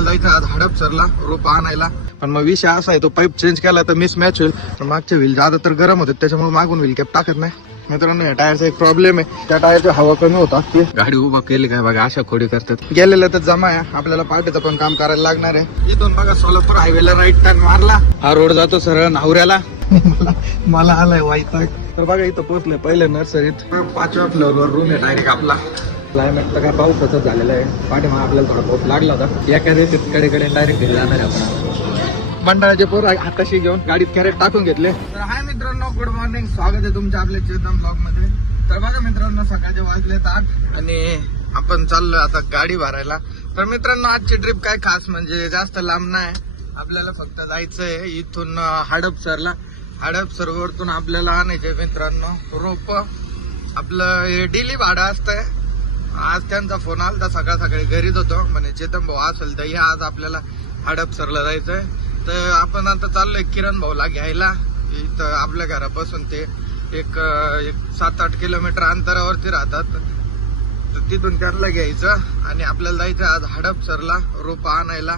आपल्याला जायचं आज हडपसरला रोप आणायला. पण मग विषय असा आहे तो पाईप चेंज केला तर मिस मॅच होईल. पण मागचे व्हील जादा तर गरम होते त्याच्यामुळे मागून व्हील कॅप टाकत नाही. मित्रांनो या टायरचा एक प्रॉब्लेम आहे. त्या टायरची हवा कमी होत असते गाडी उभा केली काय बघा अशा खोडी करतात. गेलेलं तर जमा आहे. आपल्याला पाठीचं पण काम करायला लागणार आहे. इथून बघा सोलापूर हायवेला राईट टर्न मारला. हा रोड जातो सरळ नावऱ्याला. मला मला आलाय वाईट तर बघा इथं पोहोचलंय पहिल्या नर्सरीत पाचव्या फ्लोअरवर रूम आहे डायरेक्ट आपला. क्लायमेट तर काय पाऊसच झालेला आहे. पाठीमा आपल्याला थोडा पाऊस लागला होता. एका रेतीत कडे कडे डायरेक्ट घरी जाणार आपण. मंडळाचे पोर हाताशी घेऊन गाडीत कॅरेट टाकून घेतले. तर हाय मित्रांनो गुड मॉर्निंग स्वागत आहे तुमच्या आपल्या चेतन ब्लॉगमध्ये. तर बघा मित्रांनो सकाळचे वाजलेत आठ आणि आपण चाललो आता गाडी भरायला. तर मित्रांनो आजची ट्रिप काय खास म्हणजे जास्त लांब नाही. आपल्याला फक्त जायचंय इथून हडपसरला. हडपसर वरतून आपल्याला आणायचे मित्रांनो रोप. आपलं हे डेली भाडं असतंय. आज त्यांचा फोन आला सकाळ सकाळी घरीच होतो. म्हणे चेतन भाऊ असेल तर या आज आपल्याला हडपसरला जायचंय. तर आपण आता चाललोय किरण भाऊला घ्यायला. इथं आपल्या घरापासून ते एक एक सात आठ किलोमीटर अंतरावरती राहतात. तर तिथून त्यांना घ्यायचं आणि आपल्याला जायचं आज हडपसरला रोप आणायला.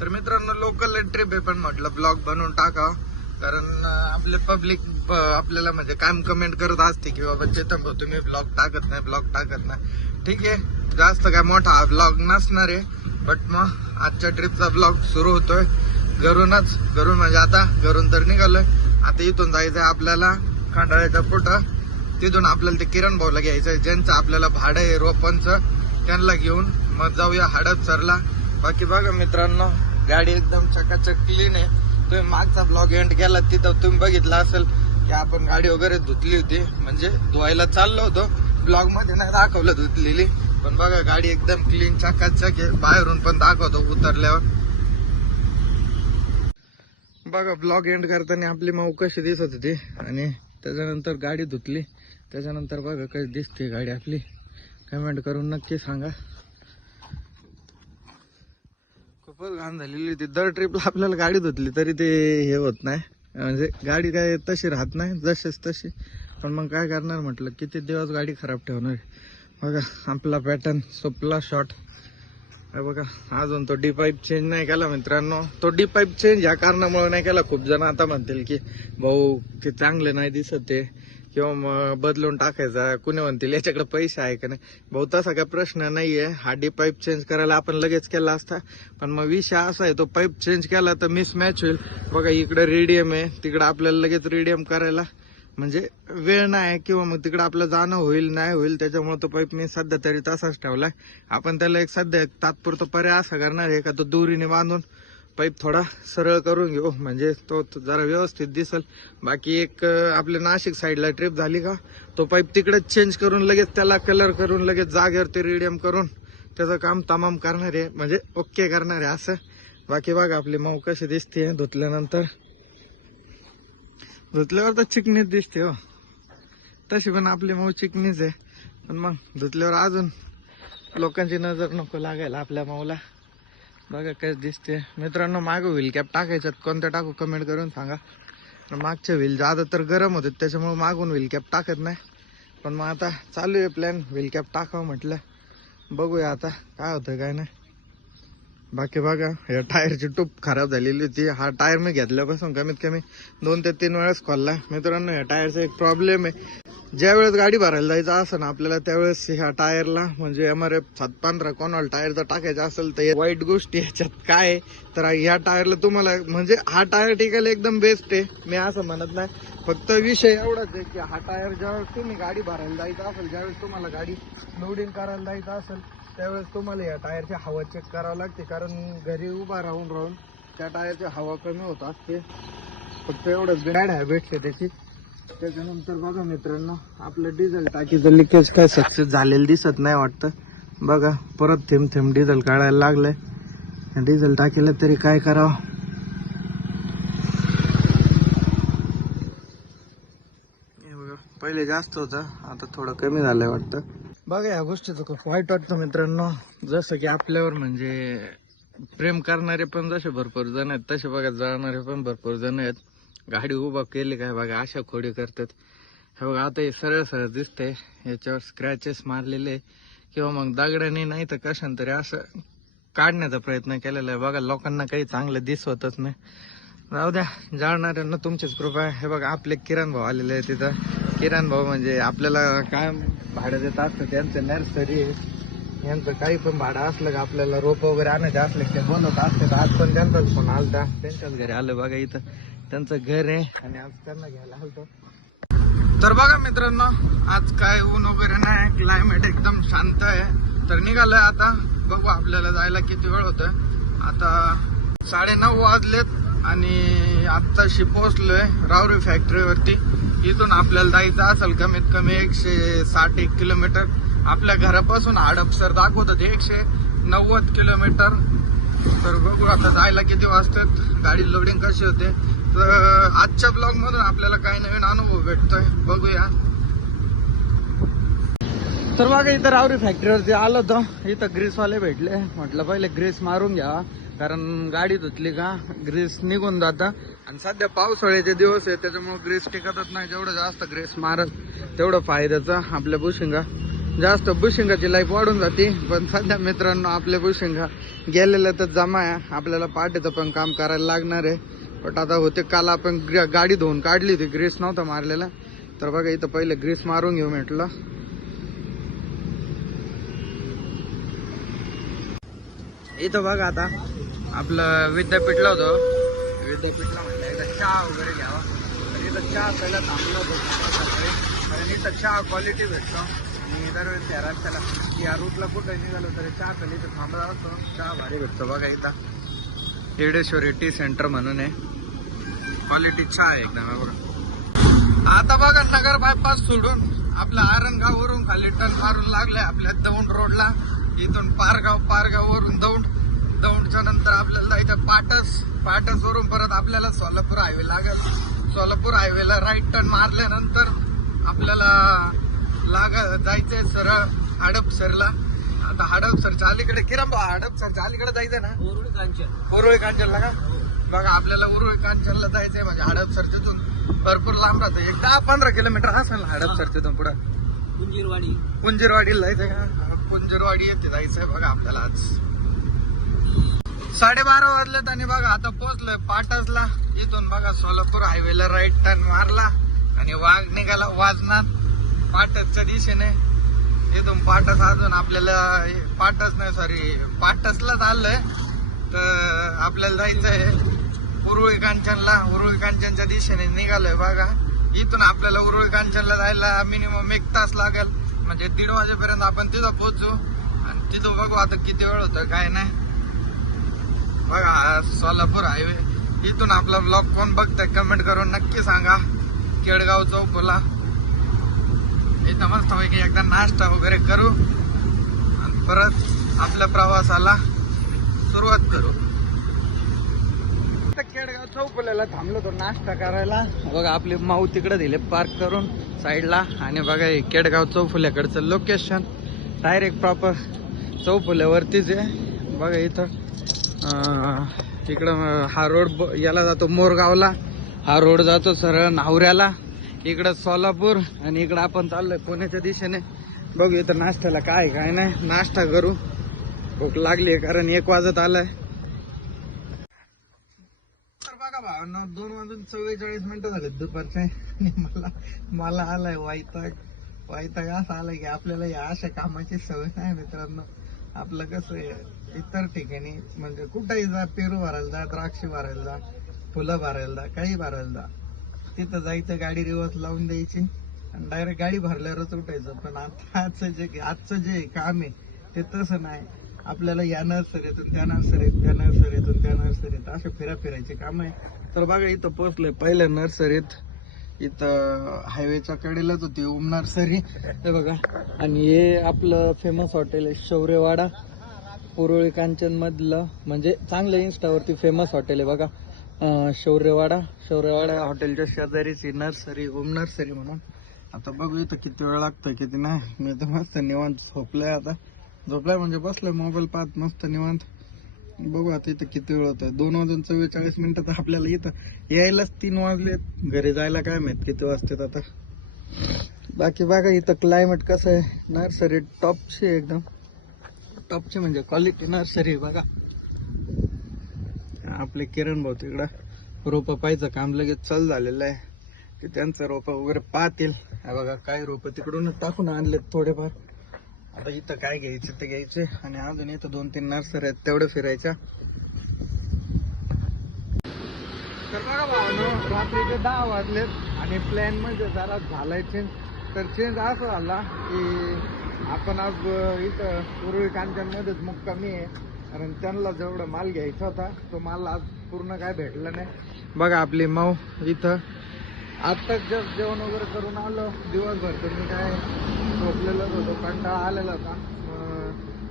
तर मित्रांनो लोकल ट्रिप आहे पण म्हटलं ब्लॉग बनवून टाकावं. कारण आपले पब्लिक आपल्याला म्हणजे काम कमेंट करत असते की बाबा चेतन भाऊ तुम्ही ब्लॉग टाकत नाही ब्लॉग टाकत नाही. ठीक आहे. जास्त काय मोठा ब्लॉग नसणार आहे. बट मग आजच्या ट्रिपचा ब्लॉग सुरू होतोय. घरूनच घरून म्हणजे आता घरून तर निघालोय. आता इथून जायचंय आपल्याला खांडाळ्याच्या पुढं. तिथून आपल्याला ते किरण भाऊला घ्यायचंय. ज्यांचं आपल्याला भाडं आहे रोपांचं त्यांना घेऊन मग जाऊया हाडत सरला. बाकी बघा मित्रांनो गाडी एकदम चकाचक क्लीन आहे. तुम्ही मागचा ब्लॉग एंड केला तिथं तुम्ही बघितला असेल की आपण गाडी वगैरे धुतली होती. म्हणजे धुवायला चाललो होतो. ब्लॉगमध्ये नाही दाखवलं धुतलेली पण बघा गाडी एकदम क्लीन चकाचक आहे. बाहेरून पण दाखवतो उतरल्यावर. बघा ब्लॉग एंड करताना आपली माऊ कशी दिसत होती. आणि त्याच्यानंतर गाडी धुतली. त्याच्यानंतर बघा कशी दिसते गाडी आपली. कमेंट करून नक्की सांगा. खूपच घाण झालेली होती. दर ट्रिपला आपल्याला गाडी धुतली तरी ते हे होत नाही. म्हणजे गाडी काय तशी राहत नाही. जशीच तशी. पण मग काय करणार म्हटलं? किती दिवस गाडी खराब ठेवणार बघा आपला पॅटर्न सोपला शॉर्ट बघा अजून तो डी पाईप चेंज नाही केला मित्रांनो. तो डी पाईप चेंज ह्या कारणामुळे नाही केला. खूप जण आता म्हणतील की भाऊ ते चांगले नाही दिसत ते. किंवा मग बदलून टाकायचा. कुणी म्हणतील याच्याकडे पैसे आहे का नाही? भाऊ तसा काय प्रश्न आहे हा डी पाईप चेंज करायला आपण लगेच केला असता. पण मग विषय असा आहे तो पाईप चेंज केला तर मिसमॅच होईल. बघा इकडे रेडियम आहे. तिकडे आपल्याला लगेच रेडियम करायला म्हणजे वेळ नाही किंवा मग तिकडे आपलं जाणं होईल नाही होईल त्याच्यामुळे तो पाईप मी सध्या तरी तसाच ठेवलाय. आपण त्याला एक सध्या एक तात्पुरता पर्याय असा करणार आहे का तो दोरीने बांधून पाईप थोडा सरळ करून घेऊ. म्हणजे तो जरा व्यवस्थित दिसल. बाकी एक आपल्या नाशिक साईडला ट्रिप झाली का तो पाईप तिकडेच चेंज करून लगेच त्याला कलर करून लगेच जागेवरती रिडियम करून त्याचं काम तमाम करणार आहे. म्हणजे ओके करणार आहे असं. बाकी बघा आपली मऊ कशी दिसते धुतल्यानंतर. धुतल्यावर तर चिकनीच दिसते हो. तशी पण आपली माऊ चिकनीच आहे. पण मग धुतल्यावर अजून लोकांची नजर नको लागायला आपल्या माऊला. बघा कशी दिसते. मित्रांनो मागं व्हील कॅप टाकायच्यात. कोणत्या टाकू कमेंट करून सांगा. मागचे व्हील जादा तर गरम होते त्याच्यामुळे मागून व्हील कॅप टाकत नाही. पण मग आता चालू आहे प्लॅन व्हील कॅप टाकावं म्हटलं. बघूया आता काय होतं काय नाही. बाकी बघा या टायरची टूप खराब झालेली होती. हा टायर मी घेतल्यापासून कमीत कमी दोन ते तीन वेळेस खोलला. मित्रांनो या टायरचा एक प्रॉब्लेम आहे. ज्या वेळेस गाडी भरायला जायचं असं ना आपल्याला त्यावेळेस ह्या टायरला म्हणजे एम आर एफ सात पंधरा कोणाल टायर जर टाकायचा असेल तर वाईट गोष्टी ह्याच्यात काय आहे, तर ह्या टायरला तुम्हाला म्हणजे हा टायर टिकायला एकदम बेस्ट आहे. मी असं म्हणत नाही. फक्त विषय एवढाच आहे की हा टायर ज्यावेळेस तुम्ही गाडी भरायला जायचं असेल ज्यावेळेस तुम्हाला गाडी लोडिंग करायला जायचं असेल त्यावेळेस तुम्हाला या टायरची हवा चेक करावं लागते कारण घरी उभा राहून राहून त्या टायरची हवा कमी होत असते फक्त एवढंच बॅड हॅबिट्स आहे त्याची. त्याच्यानंतर बघा मित्रांनो आपलं डिझेल टाकीचं लिकेज काय सक्सेस झालेलं दिसत नाही वाटतं. बघा परत थेंब थेंब डिझेल काढायला लागलंय. डिझेल टाकीला तरी काय करावं? हे बघा पहिले जास्त होतं आता थोडं कमी झालंय वाटतं. बघा या गोष्टीचं खूप वाईट वाटतं मित्रांनो. जसं की आपल्यावर म्हणजे प्रेम करणारे पण जसे भरपूर जण आहेत तसे बघा जाणारे पण भरपूर जण आहेत. गाडी उभा केली काय बघा अशा खोडी करतात. हे बघा आता हे सरळ सरळ दिसतंय. याच्यावर स्क्रॅचेस मारलेले किंवा मग दगडाने नाही तर कशाने तरी असं काढण्याचा प्रयत्न केलेला आहे. बघा लोकांना काही चांगलं दिसवतच नाही. राहू द्या जाणणाऱ्यांना तुमचीच कृपा आहे. हे बघा आपले किरण भाऊ आलेले आहे तिथं किरण भाऊ म्हणजे आपल्याला काय भाडं देत असतं त्यांचं नर्सरी आहे. यांचं काही पण भाडं असलं का आपल्याला रोप वगैरे आणायचं असलं ते बनवत असते आज पण त्यांचाच फोन आलता. त्यांच्याच घरी आलं बघा इथं. त्यांचं घर आहे आणि आज त्यांना घ्यायला आलतो. तर बघा मित्रांनो आज काय ऊन वगैरे नाही क्लायमेट एकदम शांत आहे. तर निघालोय आता. बघू आपल्याला जायला किती वेळ होतोय. आता साडेनऊ वाजलेत आणि आत्ताशी पोहोचलोय रावरी फॅक्टरीवरती इथून आपल्याला जायचं असेल कमीत कमी एकशे साठ एक किलोमीटर. आपल्या घरापासून हडपसर दाखवत होते एकशे नव्वद किलोमीटर. तर बघू आता जायला किती वाजतात. गाडी लोडिंग कशी होते. तर आजच्या ब्लॉग मधून आपल्याला काही नवीन अनुभव भेटतोय. बघूया. तर बघा इथं रावरी फॅक्टरीवरती आलो होतो. इथं ग्रीसवाले भेटले. म्हटलं पहिले ग्रीस मारून घ्या. कारण गाडी धुतली का ग्रीस निघून जातं. आणि सध्या पावसाळ्याचे दिवस आहे त्याच्यामुळे ग्रीस टिकतच नाही. जेवढं जास्त ग्रीस मारत तेवढं फायद्याचं आपल्या बुशिंगा जास्त बुशिंगाची लाईफ वाढून जाते. पण सध्या मित्रांनो आपल्या बुशिंगा गेलेलं तर जमा आहे. आपल्याला पाठीचं पण काम करायला लागणार आहे. बट आता होते काल आपण ग- गाडी धुवून काढली होती. ग्रीस नव्हता मारलेला. तर बघा इथं पहिले ग्रीस मारून घेऊ म्हटलं. इथं बघा आता आपलं विद्यापीठला होतं. विद्यापीठला चहा वगैरे घ्यावा. आणि इथं चहा पहिला थांबलो भेटतो सकाळी. कारण इथं चहा क्वालिटी भेटतो. आणि दरवेळेस या रस्त्याला या रूटला कुठं निघालो तरी चहा पहिली इथं थांबला असतो. चहा भारी भेटतो बघा इथं. येडेश्वरी टी सेंटर म्हणून आहे. क्वालिटी चहा आहे एकदम बघा. आता बघा नगर बायपास सोडून आपल्या आरणगाववरून खाली टन मारून लागलाय आपल्या दौंड रोडला इथून पारगाव पारगाव वरून दौंड. दौंडच्या नंतर आपल्याला जायचं पाटस पाटस वरून परत आपल्याला सोलापूर हायवे लागेल. सोलापूर हायवेला राईट टर्न मारल्यानंतर आपल्याला लाग जायचंय सरळ हडपसरला. आता हडपसरच्या अलीकडे किरण भाऊ हडपसरच्या अलीकडे जायचं ना? उरुळी कांचनला का? बघा आपल्याला उरुळी कांचनला जायचंय म्हणजे हडपसरच्या तिथून भरपूर लांब राहतं. एक दहा पंधरा किलोमीटर असेल ना हडपसरच्या तिथून पुढं कुंजीरवाडी. कुंजीरवाडीला जायचंय का? कुंजीरवाडी येते जायचंय. बघा आपल्याला आज साडेबारा वाजलेत आणि बघा आता पोहोचलोय पाटसला. इथून बघा सोलापूर हायवेला राईट टर्न मारला आणि वाघ निघाला वाजनात पाटसच्या दिशेने. इथून पाटस अजून आपल्याला पाटस नाही सॉरी पाटसलाच चाललंय तर आपल्याला जायचंय उरुळी कांचनला. उरुळी कांचनच्या दिशेने निघालोय बघा. इथून आपल्याला उरुळी कांचनला जायला मिनिमम एक तास लागेल. म्हणजे दीड वाजेपर्यंत आपण तिथं पोहोचू. आणि तिथं बघू आता किती वेळ होतं काय नाही. बघा सोलापूर हायवे इथून आपला ब्लॉग कोण बघताय कमेंट करून नक्की सांगा. केडगाव चौकोला इथं मस्त पैकी एकदा नाश्ता वगैरे करू. आणि परत आपल्या प्रवासाला सुरुवात करू. आता केडगाव चौकोल्याला थांबलो तो नाश्ता करायला. बघा आपली माऊ तिकडे दिले पार्क करून साईडला आणि बघा हे केडगाव चौफुल्याकडचं लोकेशन डायरेक्ट प्रॉपर चौफुल्यावरतीच आहे. बघा इथं. इकडं हा रोड ब- याला जातो मोरगावला. हा रोड जातो सरळ नावऱ्याला. इकडं सोलापूर आणि इकडं आपण चाललोय पुण्याच्या दिशेने. बघू इथं नाश्त्याला काय काय नाही. नाश्ता करू. भूक लागली कारण एक वाजत आलाय. तर बघा भावना दोन वाजून चव्वेचाळीस मिनिटं झाले दुपारचे. मला मला आलाय वाईटाग वाईटाग असा आलाय की आपल्याला या अशा कामाची सवय नाही मित्रांनो. आपलं कसं आहे इतर ठिकाणी म्हणजे कुठंही जा पेरू भरायला जा द्राक्ष भरायला जा फुलं भरायला जा काही भरायला जा तिथं जायचं गाडी रिवर्स लावून द्यायची आणि डायरेक्ट गाडी भरल्यावरच उठायचं. पण आता आजचं जे आजचं जे काम आहे ते तसं नाही. आपल्याला या नर्सरीतून त्या नर्सरीत त्या नर्सरीतून त्या नर्सरीत असे फिरा फिरायचे काम आहे. तर बघा इथं पोहोचलोय पहिल्या नर्सरीत. इथं हायवेच्या कडेलाच होती ओम नर्सरी हे बघा. आणि हे आपलं फेमस हॉटेल आहे शौर्यवाडा. पुरोळी कांचन मधलं म्हणजे चांगलं इन्स्टावरती फेमस हॉटेल आहे बघा. शौर्यवाडा. शौर्यवाडा हॉटेलच्या शेजारीची नर्सरी ओम नर्सरी म्हणून. आता बघू इथं किती वेळ लागतोय किती नाही. मी तर मस्त निवांत झोपलोय आता. झोपलाय म्हणजे बसलोय मोबाईल पाहत मस्त निवांत. बघू आता इथं किती वेळ होत दोन वाजून चव्वेचाळीस मिनिटं तर आपल्याला इथं यायलाच तीन वाजले घरी जायला काय माहीत किती वाजतात आता. बाकी बघा इथं क्लायमेट कसं आहे. नर्सरी टॉपची आहे एकदम. टॉपची म्हणजे क्वालिटी नर्सरी बघा. आपले किरण भाऊ तिकडं रोपं पाहिजे काम लगेच चालू झालेलं आहे. ते त्यांचं रोपं वगैरे पाहतील. हे बघा काही रोपं तिकडून टाकून आणलेत थोडेफार. आता इथं काय घ्यायचे ते घ्यायचे आणि अजून इथं दोन तीन नर्सरी आहेत तेवढं फिरायच्या तर बघा भावानो रात्रीचे दहा वाजलेत आणि प्लॅन म्हणजे जरा झालाय चेंज तर चेंज असं झाला की आपण आज इथं पूर्वी कांचनमध्येच मुक्कामी आहे. कारण त्यांना जेवढा माल घ्यायचा होता तो माल आज पूर्ण काय भेटला नाही. बघा आपली माऊ इथं. आत्ताच जस्ट जेवण वगैरे करून आलो. दिवसभर तर मी काय झोपलेलोच होतो कंटाळा आलेला होता.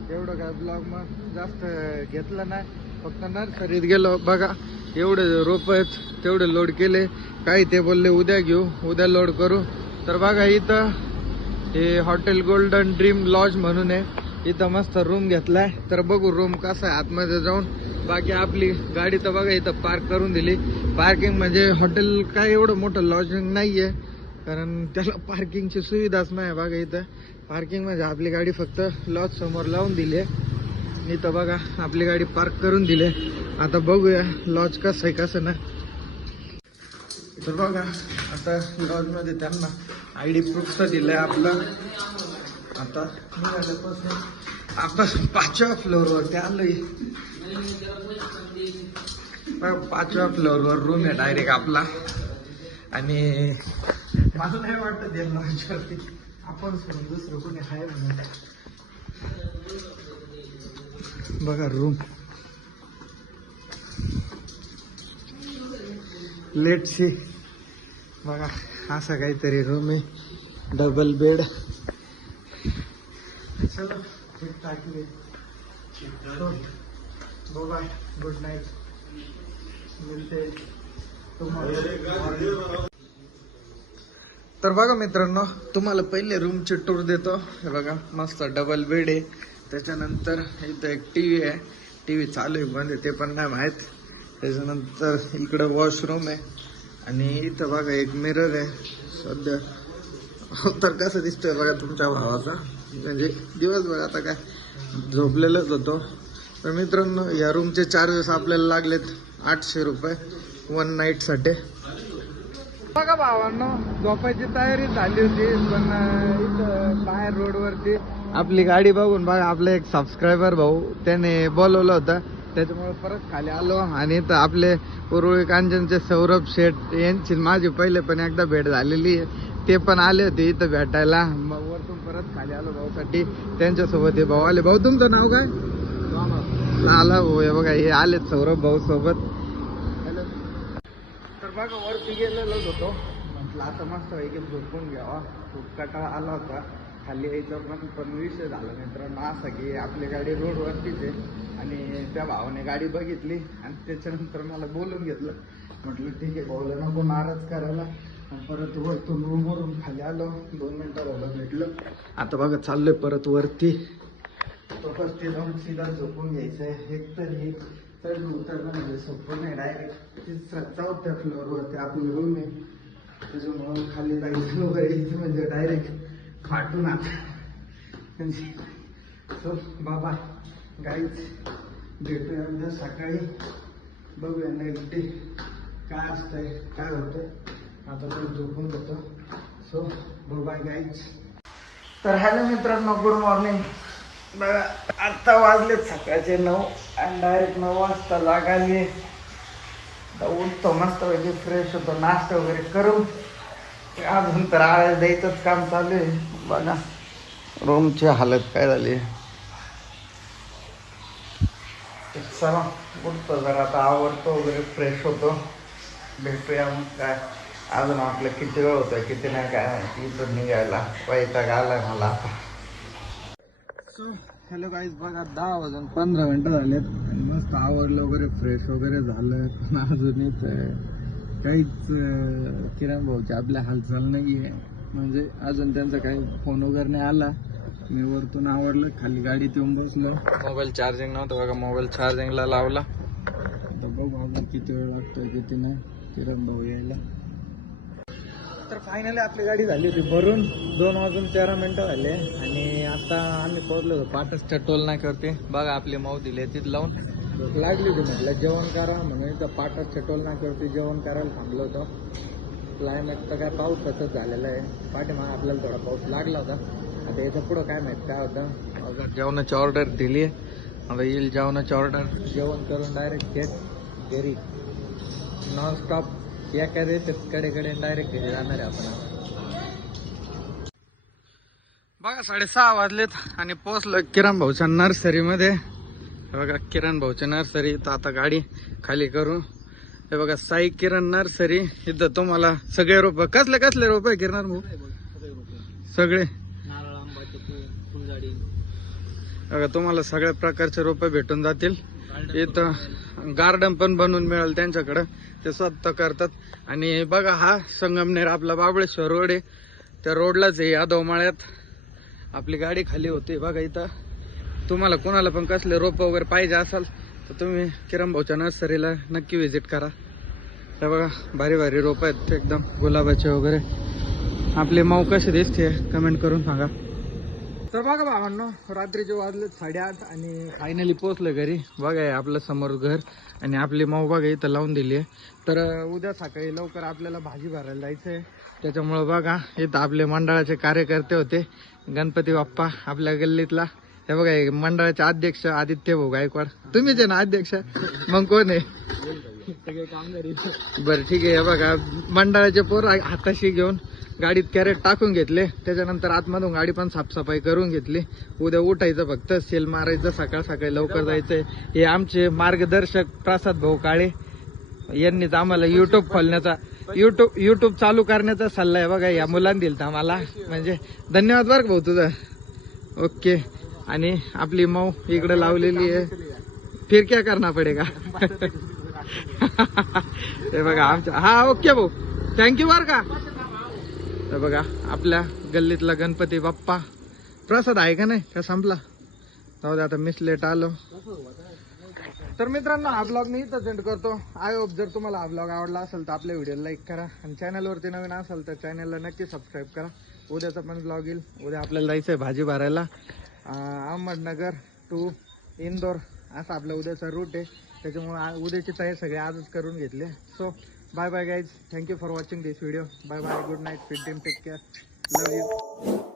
एवढं काय ब्लॉग मग जास्त घेतलं नाही. फक्त नर्सरीत गेलो. बघा एवढे रोप आहेत तेवढे लोड केले. काही ते बोलले उद्या घेऊ उद्या लोड करू. तर बघा इथं हे हॉटेल गोल्डन ड्रीम लॉज म्हणून आहे. इथं मस्त रूम घेतलाय. तर बघू रूम कसा आहे आतमध्ये जाऊन. बाकी आपली गाडी तर बघा इथं पार्क करून दिली. पार्किंग म्हणजे हॉटेल काय एवढं मोठं लॉजिंग नाहीये. कारण त्याला पार्किंगची सुविधाच नाही बघा इथं. पार्किंग म्हणजे आपली गाडी फक्त लॉज समोर लावून दिली आहे. इथं बघा आपली गाडी पार्क करून दिली आहे. आता बघूया लॉज कसं आहे कसं ना तर बघा आता लॉजमध्ये त्यांना आय डी प्रूफ दिलं आहे आपलं. आता आपण पाचव्या फ्लोअरवरती आलोय. बघा, पाचव्या फ्लोअरवर रूम आहे डायरेक्ट आपला. आणि मला नाही वाटत ते लॉजवरती आपण सोडून दुसरं कोणी आहे म्हणून. बघा रूम लेट सी बघा असा काहीतरी रूम आहे. डबल बेड चलो ठीक ठाक बाय गुड नाईट मिळते तुम्हाला. तर बघा मित्रांनो तुम्हाला पहिले रूमची टूर देतो. हे बघा मस्त डबल बेड आहे. त्याच्यानंतर इथं एक टी व्ही आहे. टी व्ही चालू आहे बंद आहे ते पण नाही माहीत. त्याच्यानंतर इकडं वॉशरूम आहे. आणि इथं बघा एक मिरर आहे. सध्या तर कसं दिसतोय बघा तुमच्या भावाचा. म्हणजे दिवसभर आता काय झोपलेलाच होतो. तर मित्रांनो या रूमचे चार्जेस आपल्याला लागलेत आठशे रुपये. वन नाईटसाठी बघा भावांनो झोपायची तयारी झाली होती पण इथं बाहेर रोडवरती आपली गाडी बघून बघा आपला एक सबस्क्रायबर भाऊ त्याने बोलवलं होतं. त्याच्यामुळे परत खाली आलो आणि इथं आपले पूर्वी कांचनचे सौरभ शेठ यांची माझी पहिले पण एकदा भेट झालेली आहे. ते पण आले होते इथं भेटायला. मग वरतून परत खाली आलो भाऊसाठी. त्यांच्यासोबत हे भाऊ आले. भाऊ तुमचं नाव काय? आला भाऊ हे बघा हे आलेत सौरभ भाऊ सोबत. मग बघा वरती गेलेलोच होतो. म्हटलं आता मस्त पैकी झोपून घ्यावा. खूप कटाळा आला होता. खाली यायचा पण पण विषय झाला मित्रांनो असा की आपली गाडी रोडवरतीच आहे. आणि त्या भावाने गाडी बघितली आणि त्याच्यानंतर मला बोलून घेतलं. म्हटलं ठीक आहे भाऊला नको नाराज करायला. परत वरतून रूमवरून खाली आलो. दोन मिनटं झालं भेटलं. आता बघा चाललोय परत वरती. तो फर्स्ट ते जाऊन सीधा झोपून घ्यायचंय. एक तरी तर नंतर उतरणं म्हणजे सोपं नाही. डायरेक्ट तिसरा होत्या फ्लोअरवरती आपली रूम आहे त्याच्यामुळं खाली जायचं वगैरे इथे म्हणजे डायरेक्ट फाटून आता. म्हणजे सो बाबा गाईच भेटूया उद्या सकाळी. बघूया नेक्स्ट डे काय असतंय काय होतंय. आता तर झोपून जातो. सो बाय गाईच तर हॅलो मित्रांनो गुड मॉर्निंग आत्ता वाजलेत सकाळचे नऊ. आणि डायरेक्ट नऊ वाजता जागाली उठतो मस्त पैकी फ्रेश होतो नाश्ता वगैरे करू अजून तर आळ्या द्यायचंच काम चालू आहे. बघा रूमची हालत काय झाली. चला उठतो जरा आता आवडतो वगैरे फ्रेश होतो. भेटूया मग काय. अजून आपलं किती वेळ होतोय किती नाही काय इथून निघायला पैसा आलाय मला आता. हॅलो गाईज बघा दहा वाजून पंधरा मिनटं झालेत. आणि मस्त आवडलं वगैरे फ्रेश वगैरे झालं. पण अजून इथं काहीच किरण भाऊची आपल्या हालचाल नाही आहे म्हणजे अजून त्यांचा काही फोन वगैरे नाही आला. मी वरतून आवडलं खाली गाडीत येऊन बसलो. मोबाईल चार्जिंग नव्हतं बघा मोबाईल चार्जिंगला लावला. आता बघू अजून किती वेळ लागतोय किती नाही. किरण भाऊ यायला. तर फायनली आपली गाडी झाली होती भरून. दोन वाजून तेरा मिनिटं झाले. आणि आता आम्ही पोहोचलो होतो. पाटसच्या टोल नाक्यावरती. बघा आपली माऊ दिली तिथं लावून. लागली होती म्हटलं जेवण करा म्हणून इथं पाटसच्या टोल नाक्यावरती जेवण करायला थांबलो होतो. क्लायमेट तर काय पाऊस तसंच झालेला आहे. पाठीमाग आपल्याला थोडा पाऊस लागला होता. आता याचं पुढं काय माहिती काय होतं. जेवणाची ऑर्डर दिली आता येईल जेवणाची ऑर्डर जेवण करून डायरेक्ट घेत घरी नॉन स्टॉप कडेकडे डायरेक्ट घरी जाणार आहे आपण. बघा साडेसहा वाजलेत आणि पोचलं किरण भाऊच्या नर्सरीमध्ये. बघा किरण भाऊच्या नर्सरी तर आता गाडी खाली करू. हे बघा साई किरण नर्सरी इथं तुम्हाला सगळे रोप कसले कसले रोप आहे किरण भाऊ? सगळे. बघा तुम्हाला सगळ्या प्रकारचे रोपे भेटून जातील. इथं गार्डन पण बनवून मिळेल त्यांच्याकडं. ते स्वतः करतात. आणि बघा हा संगमनेर आपला बाबळेश्वर रोड आहे. त्या रोडलाच आहे यादव माळ्यात. आपली गाडी खाली होती. बघा इथं. तुम्हाला कोणाला पण कसले रोप वगैरे पाहिजे असाल तर तुम्ही किरण भाऊच्या नर्सरीला नक्की व्हिजिट करा. तर बघा भारी भारी रोप आहेत एकदम. गुलाबाचे वगैरे. आपली माऊ कशी दिसते कमेंट करून सांगा. तर बघा भावांनो रात्रीचे वाजले साडेआठ आणि फायनली पोहोचलं घरी. बघा हे आपलं समोर घर आणि आपली माऊ बघा इथं लावून दिली आहे. तर उद्या सकाळी लवकर आपल्याला भाजी भरायला जायचं आहे त्याच्यामुळं बघा इथं आपले मंडळाचे कार्यकर्ते होते गणपती बाप्पा आपल्या गल्लीतला. हे बघा मंडळाचे अध्यक्ष आदित्य भाऊ गायकवाड. तुम्हीच आहे ना अध्यक्ष? मग कोण आहे? सगळे कामगारी बरं ठीक आहे. हे बघा मंडळाचे पोर हाताशी घेऊन गाडीत कॅरेट टाकून घेतले. त्याच्यानंतर आतमधून गाडी पण साफसफाई करून घेतली. उद्या उठायचं फक्त. सेल मारायचं सकाळ सकाळी लवकर जायचंय. हे आमचे मार्गदर्शक प्रसाद भाऊ काळे यांनीच आम्हाला युट्यूब खोलण्याचा युट्यूब युट्यूब चालू करण्याचा सल्ला आहे बघा या मुलांनी दिलता आम्हाला. म्हणजे धन्यवाद बरं भाऊ तुझा. ओके. आणि आपली मऊ इकडे लावलेली आहे. फिर क्या करना पडेगा? हे बघा आमच्या हा ओके भाऊ. थँक्यू बर का? तर बघा आपल्या गल्लीतला गणपती बाप्पा. प्रसाद आहे का नाही? का संपला? जाऊ दे आता मिस लेट आलो. तर मित्रांनो हा ब्लॉग मी इथं सेंड करतो. आय होप जर तुम्हाला हा ब्लॉग आवडला असेल तर आपल्या व्हिडिओला लाईक करा. आणि चॅनलवरती नवीन असेल तर चॅनलला नक्की सबस्क्राईब करा. उद्याचा पण ब्लॉग येईल. उद्या आपल्याला जायचं आहे भाजी भरायला. अहमदनगर टू इंदोर. असा आपला उद्याचा रूट आहे. त्याच्यामुळे उद्याची तयारी सगळे आजच करून घेतले so bye bye guys. Thank you for watching this video. Bye bye good night fit team. Take care. Love you.